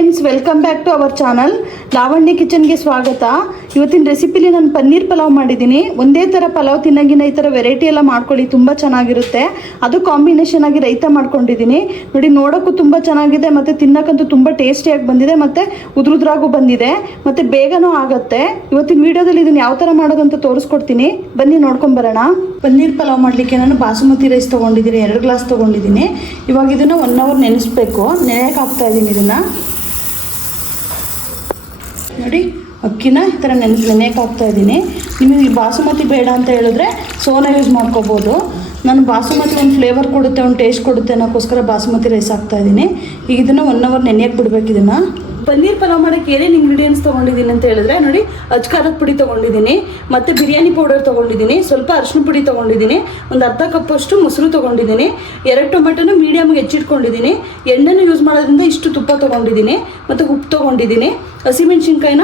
Friends, welcome back to our channel Lavanya ಕಿಚನ್ಗೆ ಸ್ವಾಗತ. ಇವತ್ತಿನ ರೆಸಿಪಿಲಿ ನಾನು ಪನ್ನೀರ್ ಪಲಾವ್ ಮಾಡಿದ್ದೀನಿ. ಒಂದೇ ಥರ ಪಲಾವ್ ತಿನ್ನೋಗಿನ ಈ ಥರ ವೆರೈಟಿ ಎಲ್ಲ ಮಾಡ್ಕೊಳ್ಳಿ, ತುಂಬ ಚೆನ್ನಾಗಿರುತ್ತೆ. ಅದು ಕಾಂಬಿನೇಷನ್ ಆಗಿ ರೈತ ಮಾಡ್ಕೊಂಡಿದ್ದೀನಿ ನೋಡಿ. ನೋಡೋಕ್ಕೂ ತುಂಬ ಚೆನ್ನಾಗಿದೆ ಮತ್ತು ತಿನ್ನೋಕ್ಕಂತೂ ತುಂಬ ಟೇಸ್ಟಿಯಾಗಿ ಬಂದಿದೆ ಮತ್ತು ಉದ್ರುದ್ರಾಗೂ ಬಂದಿದೆ ಮತ್ತು ಬೇಗನೂ ಆಗುತ್ತೆ. ಇವತ್ತಿನ ವೀಡಿಯೋದಲ್ಲಿ ಇದನ್ನು ಯಾವ ಥರ ಮಾಡೋದಂತ ತೋರಿಸ್ಕೊಡ್ತೀನಿ, ಬನ್ನಿ ನೋಡ್ಕೊಂಬರೋಣ. ಪನ್ನೀರ್ ಪಲಾವ್ ಮಾಡಲಿಕ್ಕೆ ನಾನು ಬಾಸುಮತಿ ರೈಸ್ ತೊಗೊಂಡಿದ್ದೀನಿ, 2 ಗ್ಲಾಸ್ ತೊಗೊಂಡಿದ್ದೀನಿ. ಇವಾಗ ಇದನ್ನು 1 ಅವರ್ ನೆನೆಸ್ಬೇಕು. ನೆನೆಯಕ್ಕೆ ಹಾಕ್ತಾ ಇದ್ದೀನಿ ಇದನ್ನು ನೋಡಿ. ಅಕ್ಕಿನ ಈ ಥರ ನೆನೆಯಕ್ಕೆ ಹಾಕ್ತಾ ಇದ್ದೀನಿ. ನಿಮಗೆ ಬಾಸುಮತಿ ಬೇಡ ಅಂತ ಹೇಳಿದ್ರೆ ಸೋನಾ ಯೂಸ್ ಮಾಡ್ಕೋಬೋದು. ನಾನು ಬಾಸುಮತಿ ಒಂದು ಫ್ಲೇವರ್ ಕೊಡುತ್ತೆ, ಒಂದು ಟೇಸ್ಟ್ ಕೊಡುತ್ತೆ ಅನ್ನೋಕ್ಕೋಸ್ಕರ ಬಾಸುಮತಿ ರೈಸ್ ಹಾಕ್ತಾ ಇದ್ದೀನಿ. ಈಗ ಇದನ್ನು 1 ಅವರ್ ನೆನೆಯಕ್ಕೆ ಬಿಡಬೇಕು. ಇದನ್ನು ಪನ್ನೀರ್ ಪಲಾವ್ ಮಾಡೋಕ್ಕೆ ಏನೇನು ಇಂಗ್ರೀಡಿಯೆಂಟ್ಸ್ ತೊಗೊಂಡಿದ್ದೀನಿ ಅಂತ ಹೇಳಿದ್ರೆ ನೋಡಿ, ಅಜ್ಕಾರದ ಪುಡಿ ತೊಗೊಂಡಿದ್ದೀನಿ, ಮತ್ತು ಬಿರಿಯಾನಿ ಪೌಡರ್ ತೊಗೊಂಡಿದ್ದೀನಿ, ಸ್ವಲ್ಪ ಅರಿಶಿನ ಪುಡಿ ತೊಗೊಂಡಿದ್ದೀನಿ, ಒಂದು ಅರ್ಧ ಕಪ್ಪಷ್ಟು ಮೊಸರು ತೊಗೊಂಡಿದ್ದೀನಿ, 2 ಟೊಮೆಟೊನು ಮೀಡಿಯಮ್ಗೆ ಹೆಚ್ಚಿಟ್ಕೊಂಡಿದ್ದೀನಿ, ಎಣ್ಣೆನೂ ಯೂಸ್ ಮಾಡೋದ್ರಿಂದ ಇಷ್ಟು ತುಪ್ಪ ತೊಗೊಂಡಿದ್ದೀನಿ, ಮತ್ತು ಉಪ್ಪು ತೊಗೊಂಡಿದ್ದೀನಿ, ಹಸಿಮೆಣ್ಸಿನ್ಕಾಯಿನ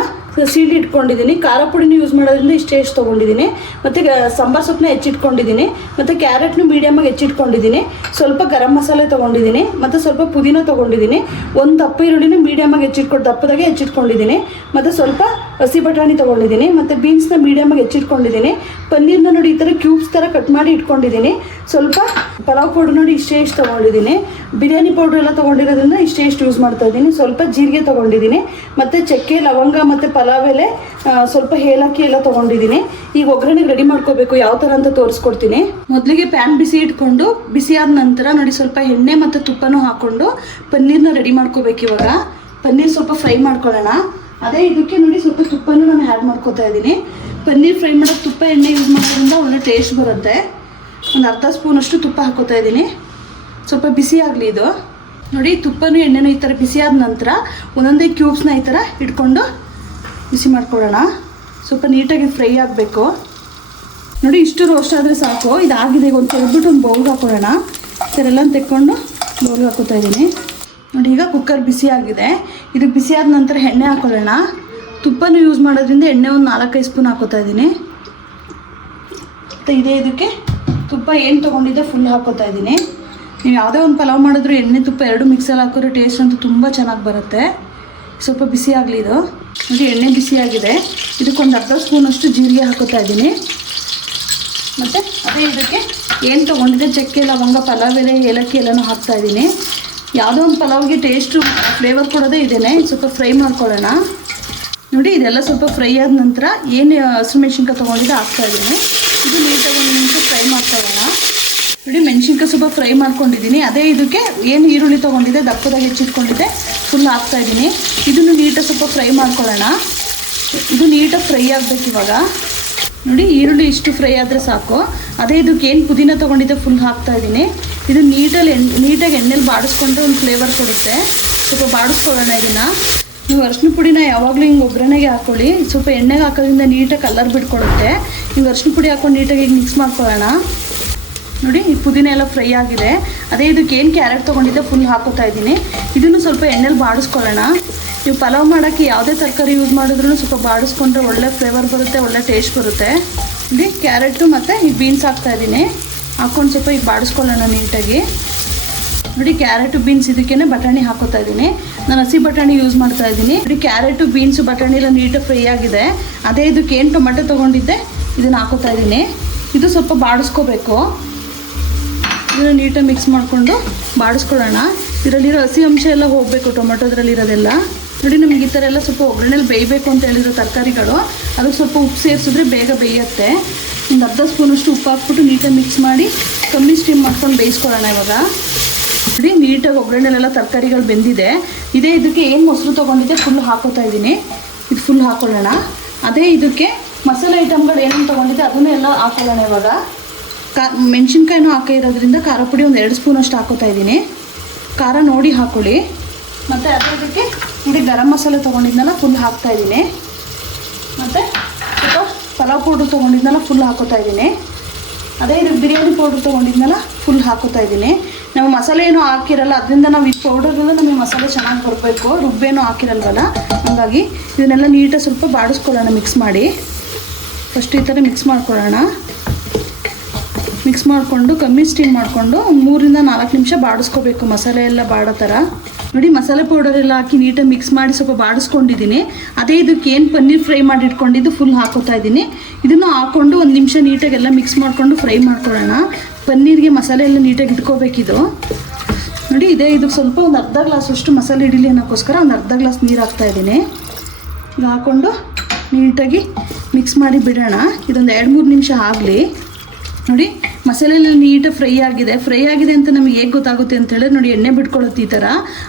ಸೀಡಿ ಇಟ್ಕೊಂಡಿದ್ದೀನಿ, ಖಾರ ಪುಡಿನೂ ಯೂಸ್ ಮಾಡೋದ್ರಿಂದ ಇಷ್ಟೇ ತೊಗೊಂಡಿದ್ದೀನಿ, ಮತ್ತು ಸಾಂಬಾರು ಸೊಪ್ಪನ್ನ ಹೆಚ್ಚಿಟ್ಕೊಂಡಿದ್ದೀನಿ, ಮತ್ತು ಕ್ಯಾರೆಟ್ನು ಮೀಡಿಯಮಾಗಿ ಹೆಚ್ಚಿಟ್ಕೊಂಡಿದ್ದೀನಿ, ಸ್ವಲ್ಪ ಗರಂ ಮಸಾಲೆ ತೊಗೊಂಡಿದ್ದೀನಿ, ಮತ್ತು ಸ್ವಲ್ಪ ಪುದೀನ ತೊಗೊಂಡಿದ್ದೀನಿ, ಒಂದು ದಪ್ಪ ಈರುಳ್ಳಿನ ಮೀಡಿಯಮಾಗಿ ದಪ್ಪದಾಗೆ ಹೆಚ್ಚಿಟ್ಕೊಂಡಿದ್ದೀನಿ, ಮತ್ತು ಸ್ವಲ್ಪ ಹಸಿ ಬಟಾಣಿ ತೊಗೊಂಡಿದ್ದೀನಿ, ಮತ್ತು ಬೀನ್ಸ್ನ ಮೀಡಿಯಮಾಗಿ ಹೆಚ್ಚಿಟ್ಕೊಂಡಿದ್ದೀನಿ, ಪನ್ನೀರ್ನ ನೋಡಿ ಈ ಥರ ಕ್ಯೂಬ್ಸ್ ಥರ ಕಟ್ ಮಾಡಿ ಇಟ್ಕೊಂಡಿದ್ದೀನಿ, ಸ್ವಲ್ಪ ಪಲಾವ್ ಪೌಡ್ರ್ ನೋಡಿ ಇಷ್ಟೇ ತೊಗೊಂಡಿದ್ದೀನಿ, ಬಿರಿಯಾನಿ ಪೌಡ್ರ್ ಎಲ್ಲ ತೊಗೊಂಡಿರೋದ್ರಿಂದ ಇಷ್ಟೇ ಯೂಸ್ ಮಾಡ್ತಾ ಇದ್ದೀನಿ, ಸ್ವಲ್ಪ ಜೀರಿಗೆ ತೊಗೊಂಡಿದ್ದೀನಿ, ಮತ್ತು ಚಕ್ಕೆ ಲವಂಗ ಮತ್ತು ಪಲಾವ್ ಎಲೆ, ಸ್ವಲ್ಪ ಏಲಕ್ಕಿ ಎಲ್ಲ ತೊಗೊಂಡಿದ್ದೀನಿ. ಈಗ ಒಗ್ಗರಣೆಗೆ ರೆಡಿ ಮಾಡ್ಕೋಬೇಕು, ಯಾವ ಥರ ಅಂತ ತೋರಿಸ್ಕೊಡ್ತೀನಿ. ಮೊದಲಿಗೆ ಪ್ಯಾನ್ ಬಿಸಿ ಇಟ್ಕೊಂಡು, ಬಿಸಿ ಆದ ನಂತರ ನೋಡಿ ಸ್ವಲ್ಪ ಎಣ್ಣೆ ಮತ್ತು ತುಪ್ಪನೂ ಹಾಕ್ಕೊಂಡು ಪನ್ನೀರ್ನ ರೆಡಿ ಮಾಡ್ಕೋಬೇಕು. ಇವಾಗ ಪನ್ನೀರ್ ಸ್ವಲ್ಪ ಫ್ರೈ ಮಾಡ್ಕೊಳ್ಳೋಣ. ಅದೇ ಇದಕ್ಕೆ ನೋಡಿ ಸ್ವಲ್ಪ ತುಪ್ಪನೂ ನಾನು ಆ್ಯಡ್ ಮಾಡ್ಕೋತಾ ಇದ್ದೀನಿ. ಪನ್ನೀರ್ ಫ್ರೈ ಮಾಡೋಕ್ಕೆ ತುಪ್ಪ ಎಣ್ಣೆ ಯೂಸ್ ಮಾಡೋದ್ರಿಂದ ಒಳ್ಳೆ ಟೇಸ್ಟ್ ಬರುತ್ತೆ. ಒಂದು ಅರ್ಧ ಸ್ಪೂನಷ್ಟು ತುಪ್ಪ ಹಾಕೋತಾ ಇದ್ದೀನಿ. ಸ್ವಲ್ಪ ಬಿಸಿ ಆಗಲಿ ಇದು ನೋಡಿ. ತುಪ್ಪನೂ ಎಣ್ಣೆನೂ ಈ ಥರ ಬಿಸಿ ಆದ ನಂತರ ಒಂದೊಂದೇ ಕ್ಯೂಬ್ಸ್ನ ಈ ಥರ ಇಟ್ಕೊಂಡು ಬಿಸಿ ಮಾಡ್ಕೊಳ್ಳೋಣ. ಸ್ವಲ್ಪ ನೀಟಾಗಿ ಫ್ರೈ ಆಗಬೇಕು ನೋಡಿ. ಇಷ್ಟು ರೋಸ್ಟ್ ಆದರೆ ಸಾಕು. ಇದಾಗಿದೆ. ಈಗ ಒಂದು ತೆಗೆದ್ಬಿಟ್ಟು ಒಂದು ಬೌಲ್ಗೆ ಹಾಕೊಳ್ಳೋಣ. ಈ ಥರ ಎಲ್ಲ ತೆಕ್ಕೊಂಡು ಬೌಲ್ಗೆ ಹಾಕೋತಾ ಇದ್ದೀನಿ ನೋಡಿ. ಈಗ ಕುಕ್ಕರ್ ಬಿಸಿ ಆಗಿದೆ. ಇದು ಬಿಸಿ ಆದ ನಂತರ ಎಣ್ಣೆ ಹಾಕೊಳ್ಳೋಣ. ತುಪ್ಪನೂ ಯೂಸ್ ಮಾಡೋದ್ರಿಂದ ಎಣ್ಣೆ ಒಂದು 4-5 ಸ್ಪೂನ್ ಹಾಕೋತಾ ಇದ್ದೀನಿ. ಮತ್ತು ಇದಕ್ಕೆ ತುಪ್ಪ ಏನು ತೊಗೊಂಡಿದ್ದೆ ಫುಲ್ ಹಾಕೋತಾ ಇದ್ದೀನಿ. ನೀವು ಯಾವುದೇ ಒಂದು ಪಲಾವ್ ಮಾಡಿದ್ರು ಎಣ್ಣೆ ತುಪ್ಪ 2 ಮಿಕ್ಸಲ್ಲಿ ಹಾಕಿದ್ರೆ ಟೇಸ್ಟ್ ಅಂತೂ ತುಂಬ ಚೆನ್ನಾಗಿ ಬರುತ್ತೆ. ಸ್ವಲ್ಪ ಬಿಸಿ ಆಗಲಿ ಇದು ನೋಡಿ. ಎಣ್ಣೆ ಬಿಸಿಯಾಗಿದೆ. ಇದಕ್ಕೊಂದು ಅರ್ಧ ಸ್ಪೂನಷ್ಟು ಜೀರಿಗೆ ಹಾಕೋತಾ ಇದ್ದೀನಿ. ಮತ್ತು ಅದೇ ಇದಕ್ಕೆ ಏನು ತೊಗೊಂಡಿದ್ದೆ ಚಕ್ಕೆ ಲವಂಗ ಪಲಾವ್ ಎಲೆ ಏಲಕ್ಕಿ ಎಲ್ಲನೂ ಹಾಕ್ತಾಯಿದ್ದೀನಿ. ಯಾವುದೋ ಒಂದು ಪಲಾವ್ಗೆ ಟೇಸ್ಟು ಫ್ಲೇವರ್ ಕೊಡೋದೇ ಇದೇನೆ. ಸ್ವಲ್ಪ ಫ್ರೈ ಮಾಡ್ಕೊಳ್ಳೋಣ ನೋಡಿ. ಇದೆಲ್ಲ ಸ್ವಲ್ಪ ಫ್ರೈ ಆದ ನಂತರ ಏನು ಹಸಿಮೆಣ್ಸಿನ್ಕಾಯಿ ತೊಗೊಂಡಿದ್ದೆ ಹಾಕ್ತಾಯಿದ್ದೀನಿ. ಇದು ನೀಟಾಗಿ 1 ನಿಮಿಷ ಫ್ರೈ ಮಾಡ್ಕೊಳ್ಳೋಣ ನೋಡಿ. ಮೆಣಸಿನ್ಕಾಯಿ ಸ್ವಲ್ಪ ಫ್ರೈ ಮಾಡ್ಕೊಂಡಿದ್ದೀನಿ. ಅದೇ ಇದಕ್ಕೆ ಏನು ಈರುಳ್ಳಿ ತೊಗೊಂಡಿದ್ದೆ ದಪ್ಪದಾಗಿ ಹೆಚ್ಚಿಟ್ಕೊಂಡಿದ್ದೆ ಫುಲ್ ಹಾಕ್ತಾಯಿದ್ದೀನಿ. ಇದನ್ನು ನೀಟಾಗಿ ಸ್ವಲ್ಪ ಫ್ರೈ ಮಾಡ್ಕೊಳ್ಳೋಣ. ಇದು ನೀಟಾಗಿ ಫ್ರೈ ಆಗಬೇಕು ಇವಾಗ ನೋಡಿ. ಈರುಳ್ಳಿ ಇಷ್ಟು ಫ್ರೈ ಆದರೆ ಸಾಕು. ಅದೇ ಇದಕ್ಕೆ ಏನು ಪುದೀನ ತೊಗೊಂಡಿದ್ದೆ ಫುಲ್ ಹಾಕ್ತಾಯಿದ್ದೀನಿ. ಇದು ನೀಟಾಗಿ ಎಣ್ಣೆಲಿ ಬಾಡಿಸ್ಕೊಂಡ್ರೆ ಒಂದು ಫ್ಲೇವರ್ ಕೊಡುತ್ತೆ. ಸ್ವಲ್ಪ ಬಾಡಿಸ್ಕೊಳ್ಳೋಣ ಇದನ್ನು. ನೀವು ಅರಿಶಿನ ಪುಡಿನ ಯಾವಾಗಲೂ ಹಿಂಗೆ ಒಗ್ಗರಣೆಗೆ ಹಾಕ್ಕೊಳ್ಳಿ. ಸ್ವಲ್ಪ ಎಣ್ಣೆಗೆ ಹಾಕೋದ್ರಿಂದ ನೀಟಾಗಿ ಕಲರ್ ಬಿಟ್ಕೊಡುತ್ತೆ. ನೀವು ಅರಿಶಿನ ಪುಡಿ ಹಾಕ್ಕೊಂಡು ನೀಟಾಗಿ ಈಗ ಮಿಕ್ಸ್ ಮಾಡ್ಕೊಳ್ಳೋಣ ನೋಡಿ. ಈ ಪುದೀನ ಎಲ್ಲ ಫ್ರೈ ಆಗಿದೆ. ಅದೇ ಇದಕ್ಕೆ ಏನು ಕ್ಯಾರೆಟ್ ತೊಗೊಂಡಿದ್ದೆ ಫುಲ್ ಹಾಕೋತಾ ಇದ್ದೀನಿ. ಇದನ್ನು ಸ್ವಲ್ಪ ಎಣ್ಣೆಲಿ ಬಾಡಿಸ್ಕೊಳ್ಳೋಣ. ನೀವು ಪಲಾವ್ ಮಾಡೋಕ್ಕೆ ಯಾವುದೇ ತರಕಾರಿ ಯೂಸ್ ಮಾಡಿದ್ರೂ ಸ್ವಲ್ಪ ಬಾಡಿಸ್ಕೊಂಡ್ರೆ ಒಳ್ಳೆ ಫ್ಲೇವರ್ ಬರುತ್ತೆ, ಒಳ್ಳೆ ಟೇಸ್ಟ್ ಬರುತ್ತೆ ನೋಡಿ. ಕ್ಯಾರೆಟು ಮತ್ತು ಈ ಬೀನ್ಸ್ ಹಾಕ್ತಾಯಿದ್ದೀನಿ. ಹಾಕ್ಕೊಂಡು ಸ್ವಲ್ಪ ಈಗ ಬಾಡಿಸ್ಕೊಳ್ಳೋಣ ನೀಟಾಗಿ ನೋಡಿ. ಕ್ಯಾರೆಟು ಬೀನ್ಸ್ ಇದಕ್ಕೇ ಬಟಾಣಿ ಹಾಕೋತಾ ಇದ್ದೀನಿ. ನಾನು ಹಸಿ ಬಟಾಣಿ ಯೂಸ್ ಮಾಡ್ತಾ ಇದ್ದೀನಿ ನೋಡಿ. ಕ್ಯಾರೆಟು ಬೀನ್ಸು ಬಟಾಣಿ ಎಲ್ಲ ನೀಟಾಗಿ ಫ್ರೈ ಆಗಿದೆ. ಅದೇ ಇದಕ್ಕೆ ಏನು ಟೊಮೆಟೊ ತೊಗೊಂಡಿದ್ದೆ ಇದನ್ನು ಹಾಕೋತಾ ಇದ್ದೀನಿ. ಇದು ಸ್ವಲ್ಪ ಬಾಡಿಸ್ಕೋಬೇಕು. ಇದನ್ನು ನೀಟಾಗಿ ಮಿಕ್ಸ್ ಮಾಡಿಕೊಂಡು ಬಾಡಿಸ್ಕೊಳ್ಳೋಣ. ಇದರಲ್ಲಿರೋ ಹಸಿ ಅಂಶ ಎಲ್ಲ ಹೋಗಬೇಕು ಟೊಮೆಟೊದ್ರಲ್ಲಿರೋದೆಲ್ಲ ನೋಡಿ. ನಮಗೆ ಈ ಥರ ಎಲ್ಲ ಸ್ವಲ್ಪ ಒಗ್ಗರಣೆಲಿ ಬೇಯಬೇಕು ಅಂತ ಹೇಳಿರೋ ತರಕಾರಿಗಳು, ಅದಕ್ಕೆ ಸ್ವಲ್ಪ ಉಪ್ಪು ಸೇರಿಸಿದ್ರೆ ಬೇಗ ಬೇಯುತ್ತೆ. ಒಂದು ಅರ್ಧ ಸ್ಪೂನಷ್ಟು ಉಪ್ಪು ಹಾಕ್ಬಿಟ್ಟು ನೀಟಾಗಿ ಮಿಕ್ಸ್ ಮಾಡಿ ಕಮ್ಮಿ ಸ್ಟೀಮ್ ಮಾಡ್ಕೊಂಡು ಬೇಯಿಸ್ಕೊಳ್ಳೋಣ. ಇವಾಗ ನೋಡಿ ನೀಟಾಗಿ ಒಗ್ಗರಣೆಲೆಲ್ಲ ತರಕಾರಿಗಳು ಬೆಂದಿದೆ. ಇದೇ ಇದಕ್ಕೆ ಏನು ಮೊಸರು ತೊಗೊಂಡಿದ್ದೆ ಫುಲ್ ಹಾಕೋತಾ ಇದ್ದೀನಿ. ಇದು ಫುಲ್ ಹಾಕೊಳ್ಳೋಣ. ಅದೇ ಇದಕ್ಕೆ ಮಸಾಲೆ ಐಟಮ್ಗಳು ಏನೇನು ತೊಗೊಂಡಿದ್ದೆ ಅದನ್ನೇ ಎಲ್ಲ ಹಾಕೊಳ್ಳೋಣ. ಇವಾಗ ಮೆಣಸಿನ್ಕಾಯಿನೂ ಹಾಕಿರೋದ್ರಿಂದ ಖಾರ ಪುಡಿ ಒಂದು 2 ಸ್ಪೂನಷ್ಟು ಹಾಕೋತಾ ಇದ್ದೀನಿ. ಖಾರ ನೋಡಿ ಹಾಕ್ಕೊಳ್ಳಿ. ಮತ್ತು ಅದೇ ಇದಕ್ಕೆ ನೋಡಿ ಗರಂ ಮಸಾಲೆ ತೊಗೊಂಡಿದ್ನೆಲ್ಲ ಫುಲ್ ಹಾಕ್ತಾಯಿದ್ದೀನಿ. ಮತ್ತು ಸ್ವಲ್ಪ ಪಲಾವ್ ಪೌಡ್ರ್ ತೊಗೊಂಡಿದ್ನೆಲ್ಲ ಫುಲ್ ಹಾಕೋತಾ ಇದ್ದೀನಿ. ಅದೇ ಇದು ಬಿರಿಯಾನಿ ಪೌಡ್ರ್ ತೊಗೊಂಡಿದ್ನೆಲ್ಲ ಫುಲ್ ಹಾಕೋತಾ ಇದ್ದೀನಿ. ನಾವು ಮಸಾಲೆ ಏನೂ ಹಾಕಿರಲ್ಲ, ಅದರಿಂದ ನಾವು ಈ ಪೌಡರ್ಗೆಲ್ಲ ನಮಗೆ ಮಸಾಲೆ ಚೆನ್ನಾಗಿ ಬರಬೇಕು. ರುಬ್ಬೇನೂ ಹಾಕಿರಲ್ವಲ್ಲ, ಹಾಗಾಗಿ ಇದನ್ನೆಲ್ಲ ನೀಟಾಗಿ ಸ್ವಲ್ಪ ಬಾಡಿಸ್ಕೊಳ್ಳೋಣ ಮಿಕ್ಸ್ ಮಾಡಿ. ಫಸ್ಟ್ ಈ ಥರ ಮಿಕ್ಸ್ ಮಾಡ್ಕೊಳ್ಳೋಣ. ಮಿಕ್ಸ್ ಮಾಡಿಕೊಂಡು ಕಮ್ಮಿ ಸ್ಟೀಮ್ ಮಾಡಿಕೊಂಡು 3-4 ನಿಮಿಷ ಬಾಡಿಸ್ಕೋಬೇಕು ಮಸಾಲೆ ಎಲ್ಲ ಬಾಡೋ ಥರ. ನೋಡಿ ಮಸಾಲೆ ಪೌಡರ್ ಎಲ್ಲ ಹಾಕಿ ನೀಟಾಗಿ ಮಿಕ್ಸ್ ಮಾಡಿ ಸ್ವಲ್ಪ ಬಾಡಿಸ್ಕೊಂಡಿದ್ದೀನಿ. ಅದೇ ಇದಕ್ಕೆ ಏನು ಪನ್ನೀರ್ ಫ್ರೈ ಮಾಡಿ ಇಟ್ಕೊಂಡಿದ್ದು ಫುಲ್ ಹಾಕೋತಾ ಇದ್ದೀನಿ. ಇದನ್ನು ಹಾಕ್ಕೊಂಡು ಒಂದು ನಿಮಿಷ ನೀಟಾಗೆಲ್ಲ ಮಿಕ್ಸ್ ಮಾಡಿಕೊಂಡು ಫ್ರೈ ಮಾಡ್ಕೊಳ್ಳೋಣ. ಪನ್ನೀರ್ಗೆ ಮಸಾಲೆ ಎಲ್ಲ ನೀಟಾಗಿ ಇಟ್ಕೋಬೇಕಿದು. ನೋಡಿ ಇದೇ ಇದಕ್ಕೆ ಸ್ವಲ್ಪ ಒಂದು ಅರ್ಧ ಗ್ಲಾಸಷ್ಟು ಮಸಾಲೆ ಹಿಡಿಲಿ ಅನ್ನೋಕ್ಕೋಸ್ಕರ ಒಂದು ಅರ್ಧ ಗ್ಲಾಸ್ ನೀರು ಹಾಕ್ತಾಯಿದ್ದೀನಿ. ಇದು ಹಾಕ್ಕೊಂಡು ನೀಟಾಗಿ ಮಿಕ್ಸ್ ಮಾಡಿ ಬಿಡೋಣ. ಇದೊಂದು 2-3 ನಿಮಿಷ ಆಗಲಿ. ನೋಡಿ ಮಸಾಲೆಲ್ಲ ನೀಟಾಗಿ ಫ್ರೈ ಆಗಿದೆ ಅಂತ ನಮಗೆ ಹೇಗೆ ಗೊತ್ತಾಗುತ್ತೆ ಅಂತ ಹೇಳಿದ್ರೆ ನೋಡಿ ಎಣ್ಣೆ ಬಿಟ್ಕೊಳ್ಳುತ್ತೆ ಈ ಥರ.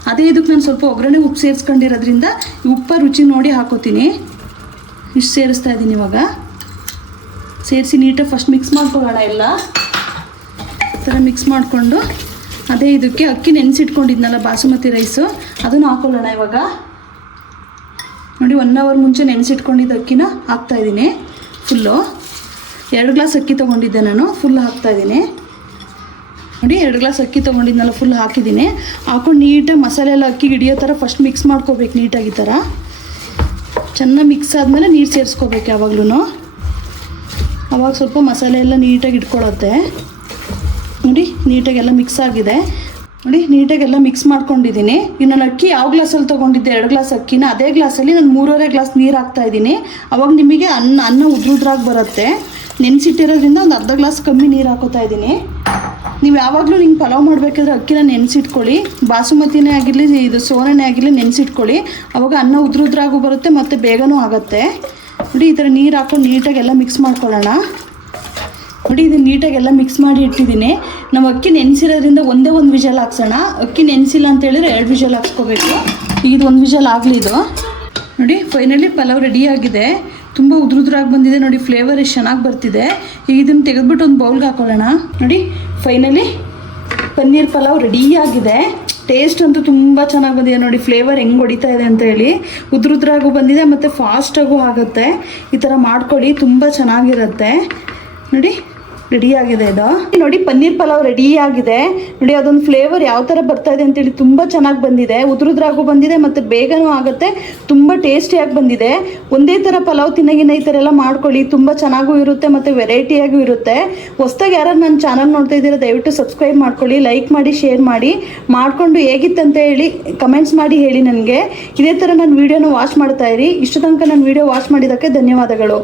ಅದೇ ಇದಕ್ಕೆ ನಾನು ಸ್ವಲ್ಪ ಒಗ್ಗರಣೆ ಉಪ್ಪು ಸೇರಿಸ್ಕೊಂಡಿರೋದ್ರಿಂದ ಉಪ್ಪ ರುಚಿ ನೋಡಿ ಹಾಕೋತೀನಿ. ಇಷ್ಟು ಸೇರಿಸ್ತಾ ಇದ್ದೀನಿ. ಇವಾಗ ಸೇರಿಸಿ ನೀಟಾಗಿ ಫಸ್ಟ್ ಮಿಕ್ಸ್ ಮಾಡ್ಕೊಳ್ಳೋಣ. ಎಲ್ಲ ಈ ಥರ ಮಿಕ್ಸ್ ಮಾಡಿಕೊಂಡು ಅದೇ ಇದಕ್ಕೆ ಅಕ್ಕಿ ನೆನೆಸಿಟ್ಕೊಂಡಿದ್ನಲ್ಲ ಬಾಸುಮತಿ ರೈಸು ಅದನ್ನು ಹಾಕೊಳ್ಳೋಣ. ಇವಾಗ ನೋಡಿ 1 ಅವರ್ ಮುಂಚೆ ನೆನೆಸಿಟ್ಕೊಂಡಿದ್ದ ಅಕ್ಕಿನ ಹಾಕ್ತಾಯಿದ್ದೀನಿ. ಫುಲ್ಲು 2 ಗ್ಲಾಸ್ ಅಕ್ಕಿ ತೊಗೊಂಡಿದ್ದೆ ನಾನು, ಫುಲ್ ಹಾಕ್ತಾಯಿದ್ದೀನಿ. ನೋಡಿ 2 ಗ್ಲಾಸ್ ಅಕ್ಕಿ ತೊಗೊಂಡಿದ್ನಲ್ಲ ಫುಲ್ ಹಾಕಿದ್ದೀನಿ. ಹಾಕೊಂಡು ನೀಟಾಗಿ ಮಸಾಲೆ ಎಲ್ಲ ಅಕ್ಕಿಗೆ ಹಿಡಿಯೋ ಥರ ಫಸ್ಟ್ ಮಿಕ್ಸ್ ಮಾಡ್ಕೋಬೇಕು ನೀಟಾಗಿ. ಈ ಥರ ಚೆನ್ನಾಗಿ ಮಿಕ್ಸ್ ಆದಮೇಲೆ ನೀರು ಸೇರಿಸ್ಕೋಬೇಕು ಯಾವಾಗ್ಲೂ. ಆವಾಗ ಸ್ವಲ್ಪ ಮಸಾಲೆ ಎಲ್ಲ ನೀಟಾಗಿ ಇಟ್ಕೊಳ್ಳುತ್ತೆ. ನೋಡಿ ನೀಟಾಗೆಲ್ಲ ಮಿಕ್ಸ್ ಆಗಿದೆ. ನೋಡಿ ನೀಟಾಗೆಲ್ಲ ಮಿಕ್ಸ್ ಮಾಡ್ಕೊಂಡಿದ್ದೀನಿ. ಇನ್ನು ನಾನು ಅಕ್ಕಿ ಯಾವ ಗ್ಲಾಸಲ್ಲಿ ತೊಗೊಂಡಿದ್ದೆ 2 ಗ್ಲಾಸ್ ಅಕ್ಕಿನ ಅದೇ ಗ್ಲಾಸಲ್ಲಿ ನಾನು 3.5 ಗ್ಲಾಸ್ ನೀರು ಹಾಕ್ತಾಯಿದ್ದೀನಿ. ಅವಾಗ ನಿಮಗೆ ಅನ್ನ ಉದ್ರುದ್ರಾಗಿ ಬರುತ್ತೆ. ನೆನೆಸಿಟ್ಟಿರೋದ್ರಿಂದ ಒಂದು ಅರ್ಧ ಗ್ಲಾಸ್ ಕಮ್ಮಿ ನೀರು ಹಾಕೋತಾ ಇದ್ದೀನಿ. ನೀವು ಯಾವಾಗಲೂ ನಿಮ್ಗೆ ಪಲಾವ್ ಮಾಡಬೇಕಾದ್ರೆ ಅಕ್ಕಿನ ನೆನೆಸಿಟ್ಕೊಳ್ಳಿ. ಬಾಸುಮತಿನೇ ಆಗಿರಲಿ ಇದು ಸೋನೆನೇ ಆಗಿರಲಿ ನೆನೆಸಿಟ್ಕೊಳ್ಳಿ. ಅವಾಗ ಅನ್ನ ಉದ್ರುದ್ರಾಗೂ ಬರುತ್ತೆ ಮತ್ತು ಬೇಗನೂ ಆಗುತ್ತೆ. ನೋಡಿ ಈ ಥರ ನೀರು ಹಾಕೊಂಡು ನೀಟಾಗೆಲ್ಲ ಮಿಕ್ಸ್ ಮಾಡ್ಕೊಳ್ಳೋಣ. ನೋಡಿ ಇದು ನೀಟಾಗೆಲ್ಲ ಮಿಕ್ಸ್ ಮಾಡಿ ಇಟ್ಟಿದ್ದೀನಿ. ನಾವು ಅಕ್ಕಿ ನೆನೆಸಿರೋದ್ರಿಂದ ಒಂದೇ ಒಂದು ವಿಷಲ್ ಹಾಕ್ಸೋಣ. ಅಕ್ಕಿ ನೆನೆಸಿಲ್ಲ ಅಂತ ಹೇಳಿದ್ರೆ 2 ವಿಷಲ್ ಹಾಕ್ಸ್ಕೋಬೇಕು. ಈಗ 1 ವಿಷಲ್ ಆಗಲಿ ಇದು. ನೋಡಿ ಫೈನಲಿ ಪಲಾವ್ ರೆಡಿಯಾಗಿದೆ. ತುಂಬ ಉದ್ರುದ್ರಾಗಿ ಬಂದಿದೆ. ನೋಡಿ ಫ್ಲೇವರ್ ಎಷ್ಟು ಚೆನ್ನಾಗಿ ಬರ್ತಿದೆ. ಈಗ ಇದನ್ನು ತೆಗೆದುಬಿಟ್ಟು ಒಂದು ಬೌಲ್ಗೆ ಹಾಕೊಳ್ಳೋಣ. ನೋಡಿ ಫೈನಲಿ ಪನ್ನೀರ್ ಪಲಾವ್ ರೆಡಿಯಾಗಿದೆ. ಟೇಸ್ಟ್ ಅಂತೂ ತುಂಬ ಚೆನ್ನಾಗಿ ಬಂದಿದೆ. ನೋಡಿ ಫ್ಲೇವರ್ ಹೆಂಗೆ ಹೊಡಿತಾ ಇದೆ ಅಂತ ಹೇಳಿ. ಉದ್ರುದ್ರಾಗೂ ಬಂದಿದೆ ಮತ್ತು ಫಾಸ್ಟಾಗೂ ಆಗುತ್ತೆ. ಈ ಥರ ಮಾಡ್ಕೊಳ್ಳಿ, ತುಂಬ ಚೆನ್ನಾಗಿರುತ್ತೆ. ನೋಡಿ ರೆಡಿಯಾಗಿದೆ ಇದು. ನೋಡಿ ಪನ್ನೀರ್ ಪಲಾವ್ ರೆಡಿಯಾಗಿದೆ. ನೋಡಿ ಅದೊಂದು ಫ್ಲೇವರ್ ಯಾವ ಥರ ಬರ್ತಾ ಇದೆ ಅಂತೇಳಿ ತುಂಬ ಚೆನ್ನಾಗಿ ಬಂದಿದೆ. ಉದ್ರುದ್ರಾಗೂ ಬಂದಿದೆ ಮತ್ತು ಬೇಗನೂ ಆಗುತ್ತೆ. ತುಂಬ ಟೇಸ್ಟಿಯಾಗಿ ಬಂದಿದೆ. ಒಂದೇ ಥರ ಪಲಾವ್ ತಿನ್ನಗಿನ ಈ ಥರ ಎಲ್ಲ ಮಾಡ್ಕೊಳ್ಳಿ. ತುಂಬ ಚೆನ್ನಾಗೂ ಇರುತ್ತೆ ಮತ್ತು ವೆರೈಟಿಯಾಗೂ ಇರುತ್ತೆ. ಹೊಸ್ದಾಗಿ ಯಾರು ನನ್ನ ಚಾನಲ್ ನೋಡ್ತಾ ಇದ್ದೀರಾ ದಯವಿಟ್ಟು ಸಬ್ಸ್ಕ್ರೈಬ್ ಮಾಡ್ಕೊಳ್ಳಿ, ಲೈಕ್ ಮಾಡಿ, ಶೇರ್ ಮಾಡಿ. ಮಾಡಿಕೊಂಡು ಹೇಗಿತ್ತಂತ ಹೇಳಿ ಕಮೆಂಟ್ಸ್ ಮಾಡಿ ಹೇಳಿ ನನಗೆ. ಇದೇ ಥರ ನನ್ನ ವೀಡಿಯೋನ ವಾಚ್ ಮಾಡ್ತಾಯಿರಿ. ಇಷ್ಟು ತನಕ ನನ್ನ ವೀಡಿಯೋ ವಾಚ್ ಮಾಡಿದ್ದಕ್ಕೆ ಧನ್ಯವಾದಗಳು.